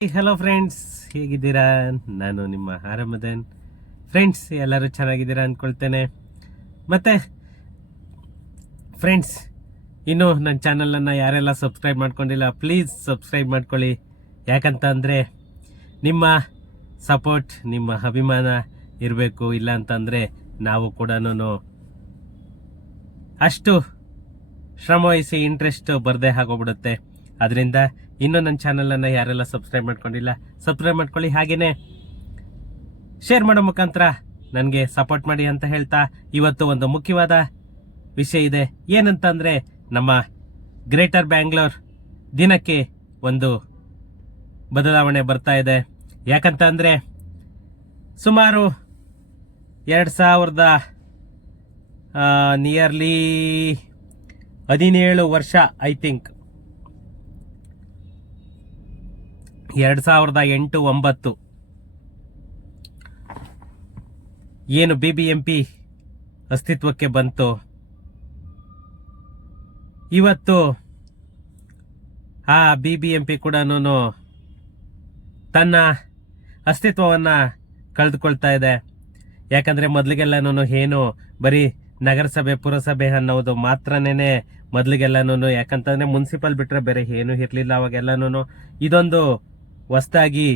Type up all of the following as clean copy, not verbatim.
Hello friends, ಹೇಗಿದ್ದೀರಾ? ನಾನು ನಿಮ್ಮ ಆರಾಮದನ್. ಫ್ರೆಂಡ್ಸ್, ಎಲ್ಲರೂ ಚೆನ್ನಾಗಿದ್ದೀರಾ ಅಂದ್ಕೊಳ್ತೇನೆ. ಮತ್ತು ಫ್ರೆಂಡ್ಸ್, ಇನ್ನೂ ನನ್ನ ಚಾನಲನ್ನು ಯಾರೆಲ್ಲ ಸಬ್ಸ್ಕ್ರೈಬ್ ಮಾಡ್ಕೊಂಡಿಲ್ಲ, ಪ್ಲೀಸ್ ಸಬ್ಸ್ಕ್ರೈಬ್ ಮಾಡ್ಕೊಳ್ಳಿ. ಯಾಕಂತ ಅಂದರೆ ನಿಮ್ಮ ಸಪೋರ್ಟ್, ನಿಮ್ಮ ಅಭಿಮಾನ ಇರಬೇಕು. ಇಲ್ಲ ಅಂತಂದರೆ ನಾವು ಕೂಡ ಅಷ್ಟು ಶ್ರಮವಹಿಸಿ ಇಂಟ್ರೆಸ್ಟ್ ಬರದೇ ಆಗೋಗ್ಬಿಡುತ್ತೆ. ಅದರಿಂದ ಇನ್ನೂ ನನ್ನ ಚಾನಲನ್ನು ಯಾರೆಲ್ಲ ಸಬ್ಸ್ಕ್ರೈಬ್ ಮಾಡ್ಕೊಂಡಿಲ್ಲ, ಸಬ್ಸ್ಕ್ರೈಬ್ ಮಾಡ್ಕೊಳ್ಳಿ. ಹಾಗೆಯೇ ಶೇರ್ ಮಾಡೋ ಮುಖಾಂತರ ನನಗೆ ಸಪೋರ್ಟ್ ಮಾಡಿ ಅಂತ ಹೇಳ್ತಾ, ಇವತ್ತು ಒಂದು ಮುಖ್ಯವಾದ ವಿಷಯ ಇದೆ. ಏನಂತಂದರೆ, ನಮ್ಮ ಗ್ರೇಟರ್ ಬ್ಯಾಂಗ್ಳೂರ್ ದಿನಕ್ಕೆ ಒಂದು ಬದಲಾವಣೆ ಬರ್ತಾ ಇದೆ. ಯಾಕಂತ ಅಂದರೆ ಸುಮಾರು 2000 ನಿಯರ್ಲಿ 17 ವರ್ಷ, ಐ ಥಿಂಕ್ 2008-9 ಏನು BBMP ಅಸ್ತಿತ್ವಕ್ಕೆ ಬಂತು. ಇವತ್ತು ಆ BBMP ಕೂಡ ತನ್ನ ಅಸ್ತಿತ್ವವನ್ನು ಕಳೆದುಕೊಳ್ತಾ ಇದೆ. ಯಾಕಂದರೆ ಮೊದಲಿಗೆಲ್ಲನೂ ಏನು ಬರೀ ನಗರಸಭೆ ಪುರಸಭೆ ಅನ್ನೋದು ಮಾತ್ರನೇ ಮೊದಲಿಗೆಲ್ಲನೂ, ಯಾಕಂತಂದರೆ ಮುನ್ಸಿಪಲ್ ಬಿಟ್ಟರೆ ಬೇರೆ ಏನೂ ಇರಲಿಲ್ಲ ಅವಾಗೆಲ್ಲನೂ. ಇದೊಂದು ಹೊಸದಾಗಿ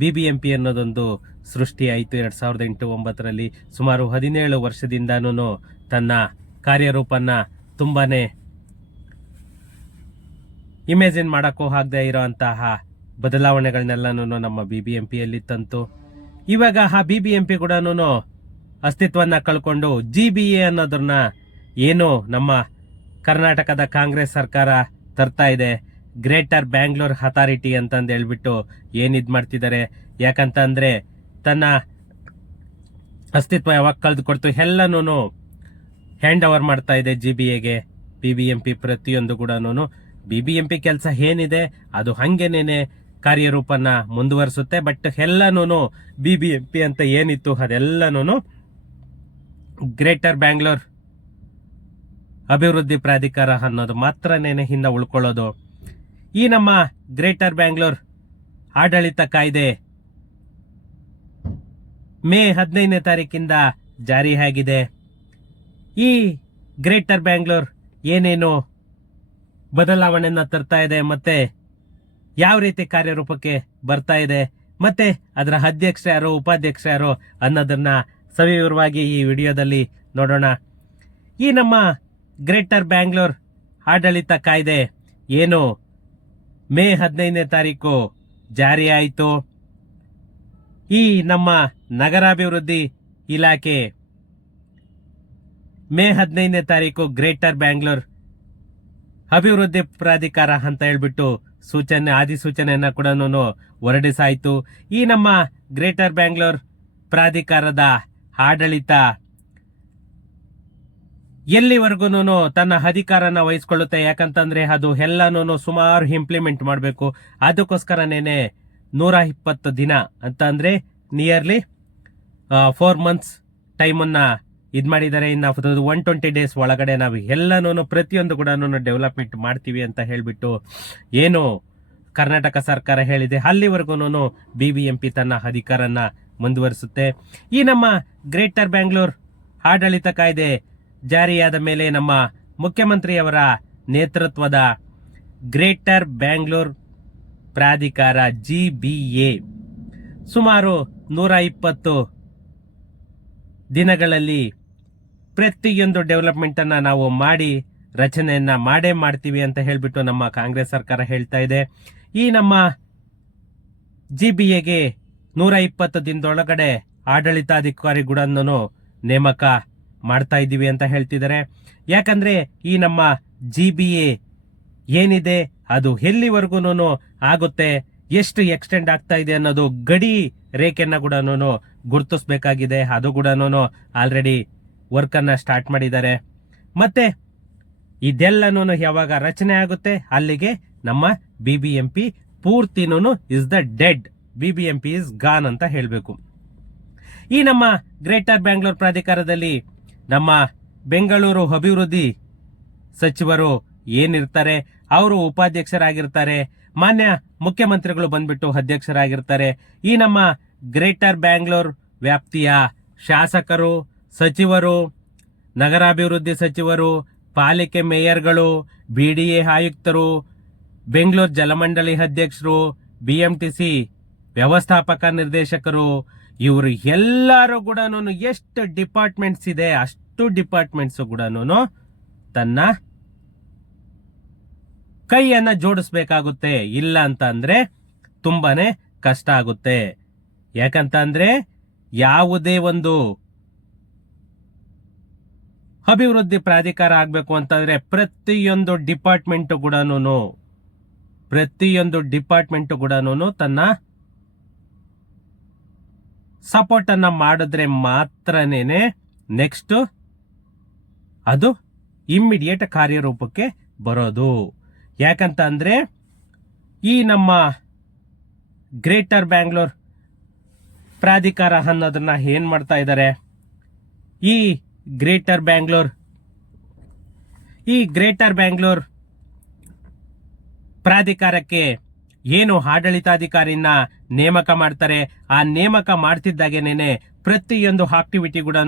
BBMP ಅನ್ನೋದೊಂದು ಸೃಷ್ಟಿ ಆಯಿತು 2008-9ರಲ್ಲಿ. ಸುಮಾರು 17 ವರ್ಷದಿಂದನೂ ತನ್ನ ಕಾರ್ಯರೂಪನ್ನು ತುಂಬಾ ಇಮೇಜಿನ್ ಮಾಡೋಕ್ಕೂ ಆಗದೆ ಇರೋಂತಹ ಬದಲಾವಣೆಗಳನ್ನೆಲ್ಲನೂ ನಮ್ಮ BBMPಯಲ್ಲಿ ತಂತು. ಇವಾಗ ಆ BBMP ಕೂಡ ಅಸ್ತಿತ್ವವನ್ನು ಕಳ್ಕೊಂಡು GBA ಅನ್ನೋದನ್ನ ಏನು ನಮ್ಮ ಕರ್ನಾಟಕದ ಕಾಂಗ್ರೆಸ್ ಸರ್ಕಾರ ತರ್ತಾ ಇದೆ, ಗ್ರೇಟರ್ ಬ್ಯಾಂಗ್ಳೂರ್ ಅಥಾರಿಟಿ ಅಂತಂದು ಹೇಳ್ಬಿಟ್ಟು ಏನಿದ್ ಮಾಡ್ತಿದ್ದಾರೆ. ಯಾಕಂತ ಅಂದರೆ ತನ್ನ ಅಸ್ತಿತ್ವ ಯಾವಾಗ ಕಳೆದುಕೊಡ್ತು ಎಲ್ಲನೂ ಹ್ಯಾಂಡ್ ಓವರ್ ಮಾಡ್ತಾ ಇದೆ GBAಗೆ. BBMP ಪ್ರತಿಯೊಂದು ಕೂಡ BBMP ಕೆಲಸ ಏನಿದೆ ಅದು ಹಂಗೇನೇನೆ ಕಾರ್ಯರೂಪನ ಮುಂದುವರಿಸುತ್ತೆ. ಬಟ್ ಎಲ್ಲನೂ BBMP ಅಂತ ಏನಿತ್ತು ಅದೆಲ್ಲನೂ ಗ್ರೇಟರ್ ಬ್ಯಾಂಗ್ಳೂರ್ ಅಭಿವೃದ್ಧಿ ಪ್ರಾಧಿಕಾರ ಅನ್ನೋದು ಮಾತ್ರನೇ ಹಿಂದೆ ಉಳ್ಕೊಳ್ಳೋದು. ಈ ನಮ್ಮ ಗ್ರೇಟರ್ ಬ್ಯಾಂಗ್ಳೂರ್ ಆಡಳಿತ ಕಾಯ್ದೆ ಮೇ 15ನೇ ತಾರೀಕಿಂದ ಜಾರಿಯಾಗಿದೆ. ಈ ಗ್ರೇಟರ್ ಬ್ಯಾಂಗ್ಳೂರ್ ಏನೇನು ಬದಲಾವಣೆಯನ್ನ ತರ್ತಾ ಇದೆ, ಮತ್ತೆ ಯಾವ ರೀತಿ ಕಾರ್ಯರೂಪಕ್ಕೆ ಬರ್ತಾ ಇದೆ, ಮತ್ತೆ ಅದರ ಅಧ್ಯಕ್ಷ ಯಾರು, ಉಪಾಧ್ಯಕ್ಷ ಯಾರು ಅನ್ನೋದನ್ನ ಸವಿವರವಾಗಿ ಈ ವಿಡಿಯೋದಲ್ಲಿ ನೋಡೋಣ. ಈ ನಮ್ಮ ಗ್ರೇಟರ್ ಬ್ಯಾಂಗ್ಳೂರ್ ಆಡಳಿತ ಕಾಯ್ದೆ ಏನು ಮೇ 15ನೇ ತಾರೀಕು ಜಾರಿ ಆಯಿತು. ಈ ನಮ್ಮ ನಗರಾಭಿವೃದ್ಧಿ ಇಲಾಖೆ ಮೇ 15ನೇ ತಾರೀಕು ಗ್ರೇಟರ್ ಬ್ಯಾಂಗ್ಳೂರ್ ಅಭಿವೃದ್ಧಿ ಪ್ರಾಧಿಕಾರ ಅಂತ ಹೇಳ್ಬಿಟ್ಟು ಅಧಿಸೂಚನೆಯನ್ನ ಕೂಡ ಹೊರಡಿಸಾಯಿತು. ಈ ನಮ್ಮ ಗ್ರೇಟರ್ ಬ್ಯಾಂಗ್ಳೂರ್ ಪ್ರಾಧಿಕಾರದ ಆಡಳಿತ ಎಲ್ಲಿವರೆಗೂ ತನ್ನ ಅಧಿಕಾರನ ವಹಿಸ್ಕೊಳ್ಳುತ್ತೆ. ಯಾಕಂತಂದ್ರೆ ಅದು ಎಲ್ಲನೂ ಸುಮಾರು ಇಂಪ್ಲಿಮೆಂಟ್ ಮಾಡಬೇಕು. ಅದಕ್ಕೋಸ್ಕರನೇನೆ 120 ದಿನ ಅಂತ ಅಂದ್ರೆ ನಿಯರ್ಲಿ 4 months ಟೈಮನ್ನ ಇದು ಮಾಡಿದ್ದಾರೆ. ಇನ್ನು 120 days ಒಳಗಡೆ ನಾವು ಎಲ್ಲನೂ ಪ್ರತಿಯೊಂದು ಕೂಡ ಡೆವಲಪ್ಮೆಂಟ್ ಮಾಡ್ತೀವಿ ಅಂತ ಹೇಳ್ಬಿಟ್ಟು ಏನು ಕರ್ನಾಟಕ ಸರ್ಕಾರ ಹೇಳಿದೆ, ಅಲ್ಲಿವರೆಗೂ BBMP ತನ್ನ ಅಧಿಕಾರನ ಮುಂದುವರಿಸುತ್ತೆ. ಈ ನಮ್ಮ ಗ್ರೇಟರ್ ಬ್ಯಾಂಗ್ಳೂರ್ ಆಡಳಿತ ಕಾಯ್ದೆ ಜಾರಿಯಾದ ಮೇಲೆ ನಮ್ಮ ಮುಖ್ಯಮಂತ್ರಿಯವರ ನೇತೃತ್ವದ ಗ್ರೇಟರ್ ಬ್ಯಾಂಗ್ಳೂರ್ ಪ್ರಾಧಿಕಾರ GBA ಸುಮಾರು 120 ದಿನಗಳಲ್ಲಿ ಪ್ರತಿಯೊಂದು ಡೆವಲಪ್ಮೆಂಟ್ ಅನ್ನ ನಾವು ಮಾಡಿ ರಚನೆಯನ್ನ ಮಾಡ್ತೀವಿ ಅಂತ ಹೇಳ್ಬಿಟ್ಟು ನಮ್ಮ ಕಾಂಗ್ರೆಸ್ ಸರ್ಕಾರ ಹೇಳ್ತಾ ಇದೆ. ಈ ನಮ್ಮ GBAಗೆ 120 ದಿನದೊಳಗಡೆ ಆಡಳಿತಾಧಿಕಾರಿಗಳನ್ನು ನೇಮಕ ಮಾಡ್ತಾ ಇದ್ದೀವಿ ಅಂತ ಹೇಳ್ತಿದ್ದಾರೆ. ಯಾಕಂದ್ರೆ ಈ ನಮ್ಮ GBA ಏನಿದೆ ಅದು ಎಲ್ಲಿವರೆಗೂ ಆಗುತ್ತೆ, ಎಷ್ಟು ಎಕ್ಸ್ಟೆಂಡ್ ಆಗ್ತಾ ಇದೆ ಅನ್ನೋದು ಗಡಿ ರೇಖೆಯನ್ನ ಕೂಡ ಗುರುತಿಸಬೇಕಾಗಿದೆ. ಅದು ಕೂಡ ಆಲ್ರೆಡಿ ವರ್ಕ್ ಅನ್ನ ಸ್ಟಾರ್ಟ್ ಮಾಡಿದ್ದಾರೆ. ಮತ್ತೆ ಇದೆಲ್ಲನೂ ಯಾವಾಗ ರಚನೆ ಆಗುತ್ತೆ ಅಲ್ಲಿಗೆ ನಮ್ಮ BBMP ಪೂರ್ತಿನೂ is the dead, BBMP is gone ಅಂತ ಹೇಳಬೇಕು. ಈ ನಮ್ಮ ಗ್ರೇಟರ್ ಬ್ಯಾಂಗ್ಳೂರ್ ಪ್ರಾಧಿಕಾರದಲ್ಲಿ ನಮ್ಮ ಬೆಂಗಳೂರು ಅಭಿವೃದ್ಧಿ ಸಚಿವರು ಏನಿರ್ತಾರೆ ಅವರು ಉಪಾಧ್ಯಕ್ಷರಾಗಿರ್ತಾರೆ, ಮಾನ್ಯ ಮುಖ್ಯಮಂತ್ರಿಗಳು ಬಂದ್ಬಿಟ್ಟು ಅಧ್ಯಕ್ಷರಾಗಿರ್ತಾರೆ. ಈ ನಮ್ಮ ಗ್ರೇಟರ್ ಬ್ಯಾಂಗ್ಳೂರ್ ವ್ಯಾಪ್ತಿಯ ಶಾಸಕರು, ಸಚಿವರು, ನಗರಾಭಿವೃದ್ಧಿ ಸಚಿವರು, ಪಾಲಿಕೆ ಮೇಯರ್ಗಳು, BDA ಆಯುಕ್ತರು, ಬೆಂಗಳೂರು ಜಲಮಂಡಳಿ ಅಧ್ಯಕ್ಷರು, BMTC ವ್ಯವಸ್ಥಾಪಕ ನಿರ್ದೇಶಕರು, ಇವರು ಎಲ್ಲರೂ ಕೂಡ ಎಷ್ಟು ಡಿಪಾರ್ಟ್ಮೆಂಟ್ಸ್ ಇದೆ ಅಷ್ಟು ಡಿಪಾರ್ಟ್ಮೆಂಟ್ಸ್ ಕೂಡ ತನ್ನ ಕೈಯನ್ನ ಜೋಡಿಸ್ಬೇಕಾಗುತ್ತೆ. ಇಲ್ಲ ಅಂತ ಅಂದ್ರೆ ತುಂಬಾನೇ ಕಷ್ಟ ಆಗುತ್ತೆ. ಯಾಕಂತ ಅಂದ್ರೆ ಯಾವುದೇ ಒಂದು ಅಭಿವೃದ್ಧಿ ಪ್ರಾಧಿಕಾರ ಆಗ್ಬೇಕು ಅಂತಂದ್ರೆ ಪ್ರತಿಯೊಂದು ಡಿಪಾರ್ಟ್ಮೆಂಟ್ ಕೂಡ ತನ್ನ ಸಪೋರ್ಟ್ ಅನ್ನ ಮಾಡಿದ್ರೆ ಮಾತ್ರನೇನೆ ನೆಕ್ಸ್ಟ್ ಅದು ಇಮ್ಮಿಡಿಯೇಟ್ ಕಾರ್ಯರೂಪಕ್ಕೆ ಬರೋದು. ಯಾಕಂತ ಅಂದ್ರೆ ಈ ನಮ್ಮ ಗ್ರೇಟರ್ ಬ್ಯಾಂಗ್ಳೂರ್ ಪ್ರಾಧಿಕಾರ ಅನ್ನೋದನ್ನ ಏನ್ ಮಾಡ್ತಾ ಇದ್ದಾರೆ, ಈ ಗ್ರೇಟರ್ ಬ್ಯಾಂಗ್ಳೂರ್ ಪ್ರಾಧಿಕಾರಕ್ಕೆ ಏನು ಆಡಳಿತಾಧಿಕಾರಿನ ನೇಮಕ ಮಾಡ್ತಾರೆ, ಆ ನೇಮಕ ಮಾಡ್ತಿದ್ದಾಗೇನೆ ಪ್ರತಿಯೊಂದು ಆಕ್ಟಿವಿಟಿ ಕೂಡ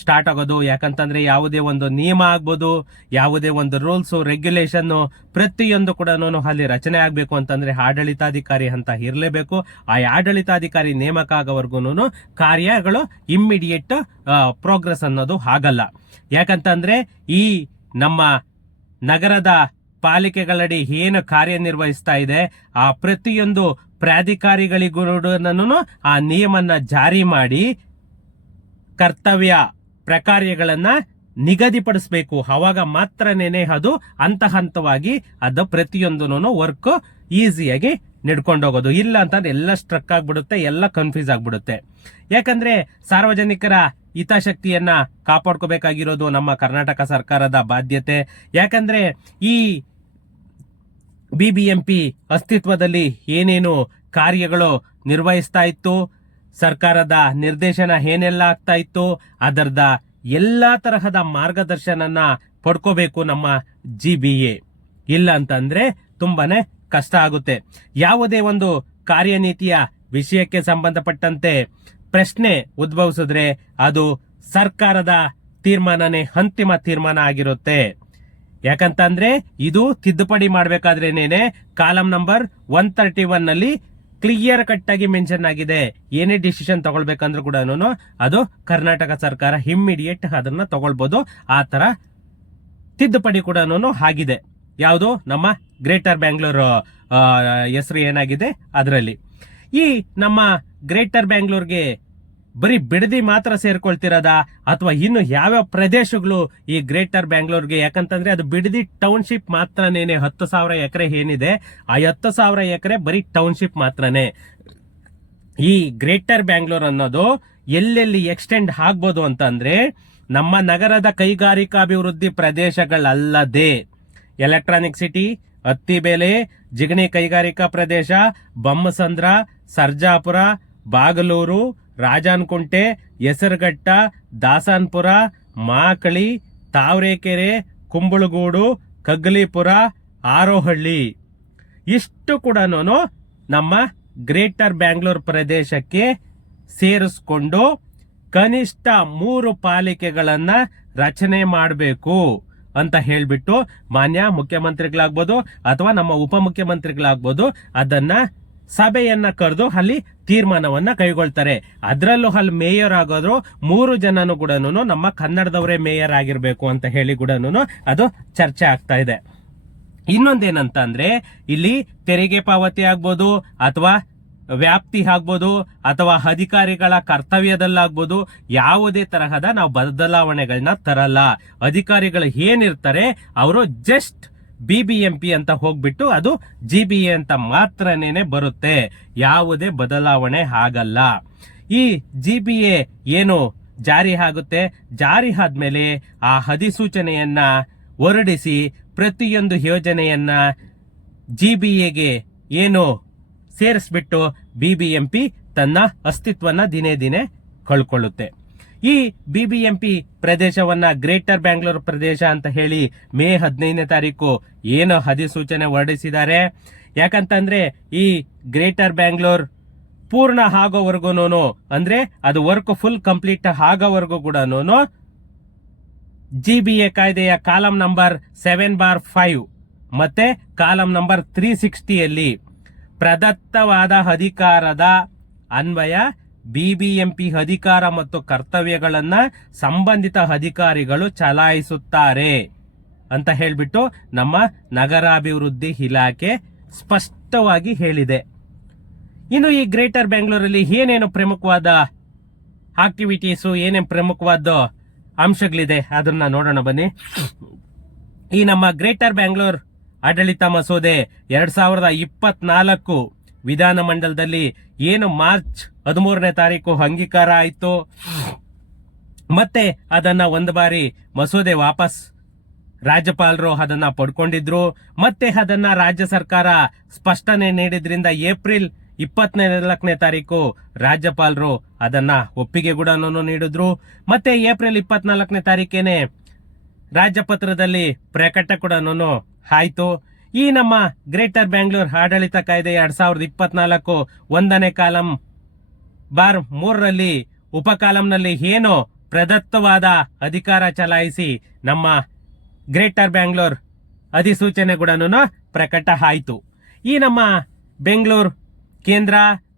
ಸ್ಟಾರ್ಟ್ ಆಗೋದು. ಯಾಕಂತಂದ್ರೆ ಯಾವುದೇ ಒಂದು ನಿಯಮ ಆಗ್ಬೋದು, ಯಾವುದೇ ಒಂದು ರೂಲ್ಸ್ ರೆಗ್ಯುಲೇಷನ್ ಪ್ರತಿಯೊಂದು ಕೂಡ ಅಲ್ಲಿ ರಚನೆ ಆಗ್ಬೇಕು ಅಂತಂದ್ರೆ ಆಡಳಿತಾಧಿಕಾರಿ ಅಂತ ಇರಲೇಬೇಕು. ಆ ಆಡಳಿತಾಧಿಕಾರಿ ನೇಮಕ ಆಗೋವರೆಗೂ ಕಾರ್ಯಗಳು ಇಮ್ಮಿಡಿಯೇಟ್ ಪ್ರೋಗ್ರೆಸ್ ಅನ್ನೋದು ಆಗಲ್ಲ. ಯಾಕಂತಂದ್ರೆ ಈ ನಮ್ಮ ನಗರದ ಪಾಲಿಕೆಗಳಡಿ ಏನು ಕಾರ್ಯನಿರ್ವಹಿಸ್ತಾ ಇದೆ ಆ ಪ್ರತಿಯೊಂದು ಪ್ರಾಧಿಕಾರಿಗಳಿಗೂ ಆ ನಿಯಮನ ಜಾರಿ ಮಾಡಿ ಕರ್ತವ್ಯ ಪ್ರಕಾರ್ಯಗಳನ್ನ ನಿಗದಿಪಡಿಸಬೇಕು. ಅವಾಗ ಮಾತ್ರನೇನೆ ಅದು ಹಂತ ಹಂತವಾಗಿ ಅದು ಪ್ರತಿಯೊಂದು ವರ್ಕ್ ಈಸಿಯಾಗಿ ನಡ್ಕೊಂಡೋಗೋದು. ಇಲ್ಲ ಅಂತಂದ್ರೆ ಎಲ್ಲ ಸ್ಟ್ರಕ್ ಆಗ್ಬಿಡುತ್ತೆ, ಎಲ್ಲ ಕನ್ಫ್ಯೂಸ್ ಆಗ್ಬಿಡುತ್ತೆ. ಯಾಕಂದ್ರೆ ಸಾರ್ವಜನಿಕರ ಹಿತಾಸಕ್ತಿಯನ್ನ ಕಾಪಾಡ್ಕೋಬೇಕಾಗಿರೋದು ನಮ್ಮ ಕರ್ನಾಟಕ ಸರ್ಕಾರದ ಬಾಧ್ಯತೆ. ಯಾಕಂದ್ರೆ ಈ BBMP ಅಸ್ತಿತ್ವದಲ್ಲಿ ಏನೇನು ಕಾರ್ಯಗಳು ನಿರ್ವಹಿಸ್ತಾ ಇತ್ತು, ಸರ್ಕಾರದ ನಿರ್ದೇಶನ ಏನೆಲ್ಲ ಆಗ್ತಾ ಇತ್ತು, ಅದರದ ಎಲ್ಲಾ ತರಹದ ಮಾರ್ಗದರ್ಶನನ ಪಡ್ಕೋಬೇಕು ನಮ್ಮ GBA. ಇಲ್ಲ ಅಂತಂದ್ರೆ ತುಂಬಾನೇ ಕಷ್ಟ ಆಗುತ್ತೆ. ಯಾವುದೇ ಒಂದು ಕಾರ್ಯನೀತಿಯ ವಿಷಯಕ್ಕೆ ಸಂಬಂಧಪಟ್ಟಂತೆ ಪ್ರಶ್ನೆ ಉದ್ಭವಿಸಿದ್ರೆ ಅದು ಸರ್ಕಾರದ ತೀರ್ಮಾನನೇ ಅಂತಿಮ ತೀರ್ಮಾನ ಆಗಿರುತ್ತೆ. ಯಾಕಂತಂದ್ರೆ ಇದು ತಿದ್ದುಪಡಿ ಮಾಡ್ಬೇಕಾದ್ರೇನೆ ಕಾಲಂ ನಂಬರ್ 131 ನಲ್ಲಿ ಕ್ಲಿಯರ್ ಕಟ್ ಆಗಿ ಮೆನ್ಷನ್ ಆಗಿದೆ. ಏನೇ ಡಿಸಿಷನ್ ತಗೊಳ್ಬೇಕಂದ್ರೂ ಕೂಡ ಅದು ಕರ್ನಾಟಕ ಸರ್ಕಾರ ಇಮ್ಮಿಡಿಯೇಟ್ ಅದನ್ನ ತಗೊಳ್ಬಹುದು. ಆ ತರ ತಿದ್ದುಪಡಿ ಕೂಡ ಆಗಿದೆ. ಯಾವುದು ನಮ್ಮ ಗ್ರೇಟರ್ ಬ್ಯಾಂಗ್ಳೂರ್ ಹೆಸರು ಏನಾಗಿದೆ ಅದರಲ್ಲಿ. ಈ ನಮ್ಮ ಗ್ರೇಟರ್ ಬ್ಯಾಂಗ್ಳೂರ್ಗೆ ಬರೀ ಬಿಡದಿ ಮಾತ್ರ ಸೇರ್ಕೊಳ್ತಿರೋದ ಅಥವಾ ಇನ್ನು ಯಾವ್ಯಾವ ಪ್ರದೇಶಗಳು ಈ ಗ್ರೇಟರ್ ಬ್ಯಾಂಗ್ಳೂರ್ಗೆ? ಯಾಕಂತಂದ್ರೆ ಅದು ಬಿಡದಿ ಟೌನ್ಶಿಪ್ ಮಾತ್ರನೇನೆ. 10,000 ಎಕರೆ ಏನಿದೆ ಆ 10,000 ಎಕರೆ ಬರೀ ಟೌನ್ಶಿಪ್ ಮಾತ್ರನೇ. ಈ ಗ್ರೇಟರ್ ಬ್ಯಾಂಗ್ಳೂರ್ ಅನ್ನೋದು ಎಲ್ಲೆಲ್ಲಿ ಎಕ್ಸ್ಟೆಂಡ್ ಆಗ್ಬೋದು ಅಂತಂದ್ರೆ ನಮ್ಮ ನಗರದ ಕೈಗಾರಿಕಾಭಿವೃದ್ಧಿ ಪ್ರದೇಶಗಳಲ್ಲದೆ ಎಲೆಕ್ಟ್ರಾನಿಕ್ ಸಿಟಿ, ಅತ್ತಿಬೇಲೆ, ಜಿಗಣಿ ಕೈಗಾರಿಕಾ ಪ್ರದೇಶ, ಬೊಮ್ಮಸಂದ್ರ, ಸರ್ಜಾಪುರ, ಬಾಗಲೂರು, ರಾಜಾನ್ಕುಂಟೆ, ಹೆಸರುಘಟ್ಟ, ದಾಸನ್ಪುರ, ಮಾಕಳಿ, ತಾವರೆಕೆರೆ, ಕುಂಬಳಗೂಡು, ಕಗ್ಗಲೀಪುರ, ಆರೋಹಳ್ಳಿ ಇಷ್ಟು ಕೂಡ ನಮ್ಮ ಗ್ರೇಟರ್ ಬ್ಯಾಂಗ್ಳೂರ್ ಪ್ರದೇಶಕ್ಕೆ ಸೇರಿಸ್ಕೊಂಡು ಕನಿಷ್ಠ 3 ಪಾಲಿಕೆಗಳನ್ನ ರಚನೆ ಮಾಡಬೇಕು ಅಂತ ಹೇಳ್ಬಿಟ್ಟು ಮಾನ್ಯ ಮುಖ್ಯಮಂತ್ರಿಗಳಾಗ್ಬೋದು ಅಥವಾ ನಮ್ಮ ಉಪಮುಖ್ಯಮಂತ್ರಿಗಳಾಗ್ಬೋದು ಅದನ್ನ ಸಭೆಯನ್ನ ಕರೆದು ಅಲ್ಲಿ ತೀರ್ಮಾನವನ್ನ ಕೈಗೊಳ್ತಾರೆ. ಅದರಲ್ಲೂ ಅಲ್ಲಿ ಮೇಯರ್ ಆಗೋದ್ರು 3 ಜನನು ಕೂಡ ನಮ್ಮ ಕನ್ನಡದವರೇ ಮೇಯರ್ ಆಗಿರ್ಬೇಕು ಅಂತ ಹೇಳಿ ಕೂಡ ಅದು ಚರ್ಚೆ ಆಗ್ತಾ ಇದೆ. ಇನ್ನೊಂದೇನಂತ ಅಂದ್ರೆ ಇಲ್ಲಿ ತೆರಿಗೆ ಪಾವತಿ ಆಗ್ಬೋದು ಅಥವಾ ವ್ಯಾಪ್ತಿ ಆಗ್ಬೋದು ಅಥವಾ ಅಧಿಕಾರಿಗಳ ಕರ್ತವ್ಯದಲ್ಲಾಗ್ಬೋದು ಯಾವುದೇ ತರಹದ ನಾವು ಬದಲಾವಣೆಗಳನ್ನ ತರಲ್ಲ. ಅಧಿಕಾರಿಗಳು ಏನಿರ್ತಾರೆ ಅವರು ಜಸ್ಟ್ BBMP ಅಂತ ಹೋಗ್ಬಿಟ್ಟು ಅದು GBA ಅಂತ ಮಾತ್ರನೇನೆ ಬರುತ್ತೆ. ಯಾವುದೇ ಬದಲಾವಣೆ ಆಗಲ್ಲ. ಈ GBA ಏನು ಜಾರಿ ಆಗುತ್ತೆ, ಜಾರಿ ಆದ್ಮೇಲೆ ಆ ಅಧಿಸೂಚನೆಯನ್ನ ಹೊರಡಿಸಿ ಪ್ರತಿಯೊಂದು ಯೋಜನೆಯನ್ನ GBAಗೆ ಏನು ಸೇರಿಸ್ಬಿಟ್ಟು BBMP ತನ್ನ ಅಸ್ತಿತ್ವನ ದಿನೇ ದಿನೇ ಕಳ್ಕೊಳ್ಳುತ್ತೆ. ಈ ಬಿಬಿಎಂಪಿ ಪ್ರದೇಶವನ್ನ ಗ್ರೇಟರ್ ಬ್ಯಾಂಗ್ಳೂರ್ ಪ್ರದೇಶ ಅಂತ ಹೇಳಿ ಮೇ 15ನೇ ತಾರೀಕು ಏನು ಅಧಿಸೂಚನೆ ಹೊರಡಿಸಿದ್ದಾರೆ. ಯಾಕಂತಂದ್ರೆ ಈ ಗ್ರೇಟರ್ ಬ್ಯಾಂಗ್ಳೂರ್ ಪೂರ್ಣ ಆಗೋವರೆಗೂ, ಅಂದ್ರೆ ಅದು ವರ್ಕ್ ಫುಲ್ ಕಂಪ್ಲೀಟ್ ಆಗೋವರೆಗೂ ಕೂಡ GBA ಕಾಯ್ದೆಯ ಕಾಲಂ ನಂಬರ್ 7/5 ಮತ್ತೆ ಕಾಲಂ ನಂಬರ್ 360ಯಲ್ಲಿ ಪ್ರದತ್ತವಾದ ಅಧಿಕಾರದ ಅನ್ವಯ ಬಿಬಿಎಂಪಿ ಅಧಿಕಾರ ಮತ್ತು ಕರ್ತವ್ಯಗಳನ್ನ ಸಂಬಂಧಿತ ಅಧಿಕಾರಿಗಳು ಚಲಾಯಿಸುತ್ತಾರೆ ಅಂತ ಹೇಳ್ಬಿಟ್ಟು ನಮ್ಮ ನಗರಾಭಿವೃದ್ಧಿ ಇಲಾಖೆ ಸ್ಪಷ್ಟವಾಗಿ ಹೇಳಿದೆ. ಇನ್ನು ಈ ಗ್ರೇಟರ್ ಬ್ಯಾಂಗ್ಳೂರಲ್ಲಿ ಏನೇನು ಪ್ರಮುಖವಾದ ಆಕ್ಟಿವಿಟೀಸು, ಏನೇನು ಪ್ರಮುಖವಾದ ಅಂಶಗಳಿದೆ ಅದನ್ನ ನೋಡೋಣ ಬನ್ನಿ. ಈ ನಮ್ಮ ಗ್ರೇಟರ್ ಬ್ಯಾಂಗ್ಳೂರ್ ಆಡಳಿತ ಮಸೂದೆ 2024 ವಿಧಾನಮಂಡಲದಲ್ಲಿ ಏನು ಮಾರ್ಚ್ 13ನೇ ತಾರೀಕು ಅಂಗೀಕಾರ ಆಯಿತು. ಮತ್ತೆ ಅದನ್ನ ಒಂದು ಬಾರಿ ಮಸೂದೆ ವಾಪಸ್ ರಾಜ್ಯಪಾಲರು ಅದನ್ನ ಪಡ್ಕೊಂಡಿದ್ರು. ಮತ್ತೆ ಅದನ್ನ ರಾಜ್ಯ ಸರ್ಕಾರ ಸ್ಪಷ್ಟನೆ ನೀಡಿದ್ರಿಂದ ಏಪ್ರಿಲ್ 24ನೇ ತಾರೀಕು ರಾಜ್ಯಪಾಲರು ಅದನ್ನ ಒಪ್ಪಿಗೆ ಕೂಡ ನೀಡಿದ್ರು. ಮತ್ತೆ ಏಪ್ರಿಲ್ 24ನೇ ತಾರೀಕೇನೆ ರಾಜ್ಯಪತ್ರದಲ್ಲಿ ಪ್ರಕಟ ಕೂಡ ಆಯ್ತು. ಈ ನಮ್ಮ ಗ್ರೇಟರ್ ಬ್ಯಾಂಗ್ಳೂರ್ ಆಡಳಿತ ಕಾಯ್ದೆ 2024 1ನೇ ಕಾಲಂ ಬಾರ್ 3ರಲ್ಲಿ ಉಪಕಾಲಂನಲ್ಲಿ ಏನು ಪ್ರದತ್ತವಾದ ಅಧಿಕಾರ ಚಲಾಯಿಸಿ ನಮ್ಮ ಗ್ರೇಟರ್ ಬ್ಯಾಂಗ್ಳೂರ್ ಅಧಿಸೂಚನೆ ಕೂಡ ಪ್ರಕಟ ಆಯಿತು. ಈ ನಮ್ಮ ಬೆಂಗಳೂರು ಕೇಂದ್ರ,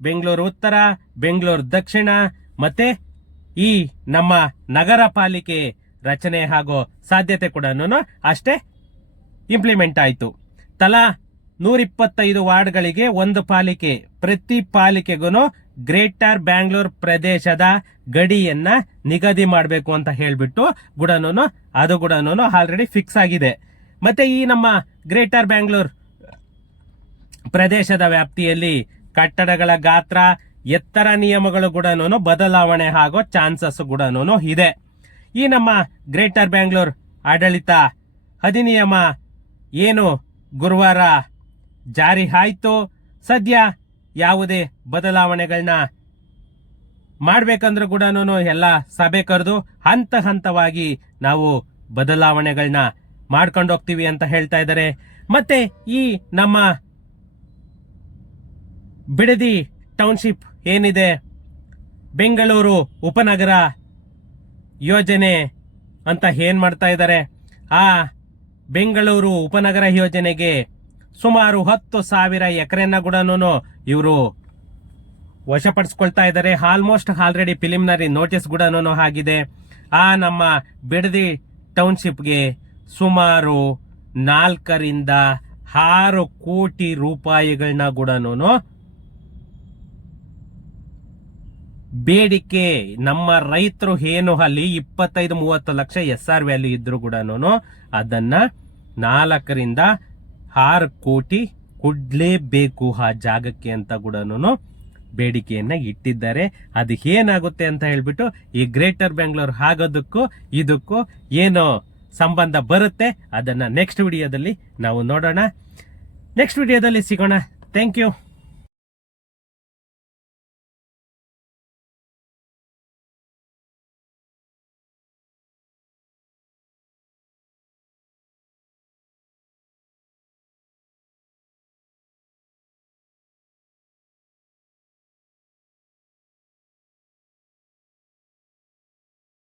ಬೆಂಗಳೂರು ಉತ್ತರ, ಬೆಂಗಳೂರು ದಕ್ಷಿಣ ಮತ್ತೆ ಈ ನಮ್ಮ ನಗರ ಪಾಲಿಕೆ ರಚನೆ ಆಗೋ ಸಾಧ್ಯತೆ ಕೂಡ ಅಷ್ಟೇ ಇಂಪ್ಲಿಮೆಂಟ್ ಆಯಿತು. ತಲಾ 125 ವಾರ್ಡ್ಗಳಿಗೆ ಒಂದು ಪಾಲಿಕೆ, ಪ್ರತಿ ಪಾಲಿಕೆಗೂ ಗ್ರೇಟರ್ ಬ್ಯಾಂಗ್ಳೂರ್ ಪ್ರದೇಶದ ಗಡಿಯನ್ನ ನಿಗದಿ ಮಾಡಬೇಕು ಅಂತ ಹೇಳ್ಬಿಟ್ಟು ಕೂಡ ಅದು ಕೂಡ ಆಲ್ರೆಡಿ ಫಿಕ್ಸ್ ಆಗಿದೆ. ಮತ್ತೆ ಈ ನಮ್ಮ ಗ್ರೇಟರ್ ಬ್ಯಾಂಗ್ಳೂರ್ ಪ್ರದೇಶದ ವ್ಯಾಪ್ತಿಯಲ್ಲಿ ಕಟ್ಟಡಗಳ ಗಾತ್ರ, ಎತ್ತರ ನಿಯಮಗಳು ಕೂಡ ಬದಲಾವಣೆ ಆಗೋ ಚಾನ್ಸಸ್ ಕೂಡ ಇದೆ. ಈ ನಮ್ಮ ಗ್ರೇಟರ್ ಬ್ಯಾಂಗ್ಳೂರ್ ಆಡಳಿತ ಅಧಿನಿಯಮ ಏನು ಗುರುವಾರ ಜಾರಿ ಆಯ್ತು. ಸದ್ಯ ಯಾವುದೇ ಬದಲಾವಣೆಗಳನ್ನ ಮಾಡ್ಬೇಕಂದ್ರೂ ಕೂಡ ಎಲ್ಲ ಸಭೆ ಕರೆದು ಹಂತ ಹಂತವಾಗಿ ನಾವು ಬದಲಾವಣೆಗಳನ್ನ ಮಾಡ್ಕೊಂಡು ಹೋಗ್ತೀವಿ ಅಂತ ಹೇಳ್ತಾ ಇದ್ದಾರೆ. ಮತ್ತೆ ಈ ನಮ್ಮ ಬಿಡದಿ ಟೌನ್ಶಿಪ್ ಏನಿದೆ, ಬೆಂಗಳೂರು ಉಪನಗರ ಯೋಜನೆ ಅಂತ ಏನ್ ಮಾಡ್ತಾ ಇದ್ದಾರೆ, ಆ ಬೆಂಗಳೂರು ಉಪನಗರ ಯೋಜನೆಗೆ ಸುಮಾರು 10,000 ಎಕರೆನ ಕೂಡ ಇವರು ವಶಪಡಿಸ್ಕೊಳ್ತಾ ಇದ್ದಾರೆ. ಆಲ್ಮೋಸ್ಟ್ ಆಲ್ರೆಡಿ ಪ್ರಿಲಿಮಿನರಿ ನೋಟಿಸ್ ಕೂಡ ಆಗಿದೆ. ಆ ನಮ್ಮ ಬಿಡದಿ ಟೌನ್ಶಿಪ್ಗೆ ಸುಮಾರು 4 ರಿಂದ 6 ಕೋಟಿ ರೂಪಾಯಿಗಳನ್ನ ಕೂಡ ಬೇಡಿಕೆ ನಮ್ಮ ರೈತರು ಏನು ಅಲ್ಲಿ 25-30 ಲಕ್ಷ SR ವ್ಯಾಲ್ಯೂ ಇದ್ರು ಕೂಡ ಅದನ್ನ 4 ರಿಂದ 6 ಕೋಟಿ ಕೊಡ್ಲೇಬೇಕು ಆ ಜಾಗಕ್ಕೆ ಅಂತ ಕೂಡ ಬೇಡಿಕೆಯನ್ನ ಇಟ್ಟಿದ್ದಾರೆ. ಅದು ಏನಾಗುತ್ತೆ ಅಂತ ಹೇಳ್ಬಿಟ್ಟು ಈ ಗ್ರೇಟರ್ ಬ್ಯಾಂಗ್ಳೂರ್ ಆಗೋದಕ್ಕೂ ಇದಕ್ಕೂ ಏನೋ ಸಂಬಂಧ ಬರುತ್ತೆ ಅದನ್ನ ನೆಕ್ಸ್ಟ್ ವಿಡಿಯೋದಲ್ಲಿ ನಾವು ನೋಡೋಣ. ನೆಕ್ಸ್ಟ್ ವಿಡಿಯೋದಲ್ಲಿ ಸಿಗೋಣ. Thank you.